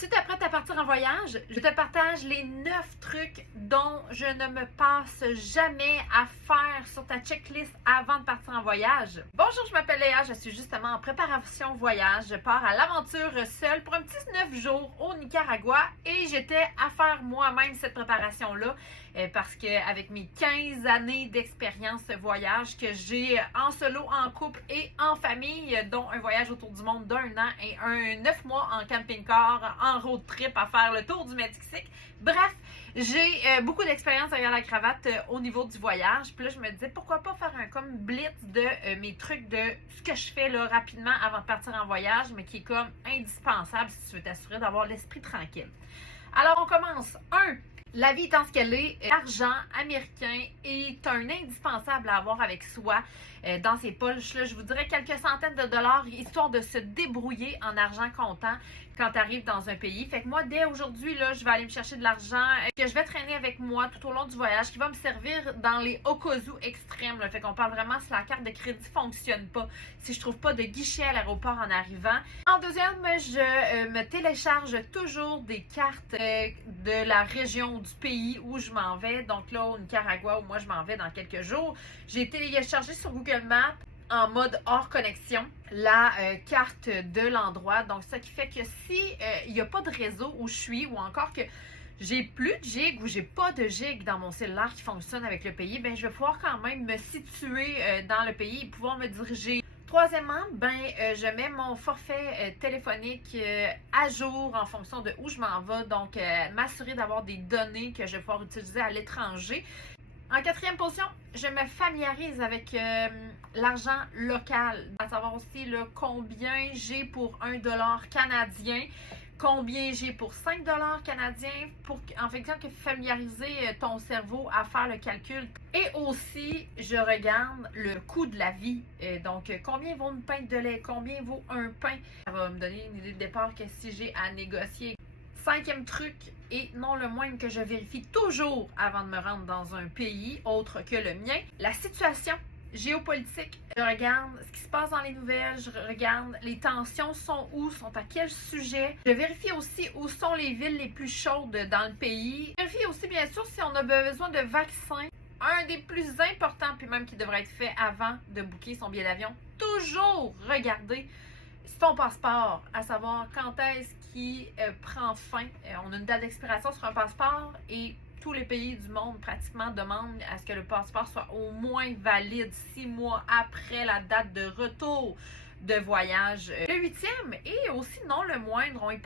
Tu es prête à partir en voyage? Je te partage les 9 trucs dont je ne me passe jamais à faire sur ta checklist avant de partir en voyage. Bonjour, je m'appelle Léa, je suis justement en préparation voyage. Je pars à l'aventure seule pour un petit 9 jours au Nicaragua et j'étais à faire moi-même cette préparation-là parce qu'avec mes 15 années d'expérience voyage que j'ai en solo, en couple et en famille, dont un voyage autour du monde d'1 an et un 9 mois en camping-car, en road trip à faire le tour du Mexique. Bref, j'ai beaucoup d'expérience derrière la cravate au niveau du voyage. Puis là, je me disais, pourquoi pas faire un comme blitz de mes trucs de ce que je fais là rapidement avant de partir en voyage, mais qui est comme indispensable si tu veux t'assurer d'avoir l'esprit tranquille. Alors, on commence. 1. La vie étant ce qu'elle est, l'argent américain est un indispensable à avoir avec soi dans ses poches. Là, je vous dirais quelques centaines de dollars, histoire de se débrouiller en argent comptant quand tu arrives dans un pays. Fait que moi, dès aujourd'hui, là, je vais aller me chercher de l'argent que je vais traîner avec moi tout au long du voyage, qui va me servir dans les au cas où extrêmes. Là. Fait qu'on parle vraiment si la carte de crédit ne fonctionne pas, si je trouve pas de guichet à l'aéroport en arrivant. En deuxième, je me télécharge toujours des cartes de la région du pays où je m'en vais. Donc là, au Nicaragua, où moi je m'en vais dans quelques jours. J'ai téléchargé sur Google Maps en mode hors connexion la carte de l'endroit. Donc, ça qui fait que si il n'y a pas de réseau où je suis ou encore que j'ai plus de gig ou j'ai pas de gig dans mon cellulaire qui fonctionne avec le pays, ben je vais pouvoir quand même me situer dans le pays et pouvoir me diriger. Troisièmement, je mets mon forfait téléphonique à jour en fonction de où je m'en vais. Donc, m'assurer d'avoir des données que je vais pouvoir utiliser à l'étranger. En quatrième position, je me familiarise avec l'argent local. À savoir aussi là, combien j'ai pour 1$ canadien, combien j'ai pour 5$ canadiens, en fait que familiariser ton cerveau à faire le calcul. Et aussi, je regarde le coût de la vie. Donc, combien vaut une pinte de lait, combien vaut un pain. Ça va me donner une idée de départ que si j'ai à négocier. Cinquième truc, et non le moindre que je vérifie toujours avant de me rendre dans un pays autre que le mien, la situation géopolitique. Je regarde ce qui se passe dans les nouvelles, je regarde les tensions sont où, sont à quel sujet. Je vérifie aussi où sont les villes les plus chaudes dans le pays. Je vérifie aussi bien sûr si on a besoin de vaccins. Un des plus importants, puis même qui devrait être fait avant de booker son billet d'avion, toujours regarder son passeport, à savoir quand est-ce qu'il prend fin. On a une date d'expiration sur un passeport et tous les pays du monde pratiquement demandent à ce que le passeport soit au moins valide 6 mois après la date de retour de voyage. Le huitième et aussi non le moindre, on y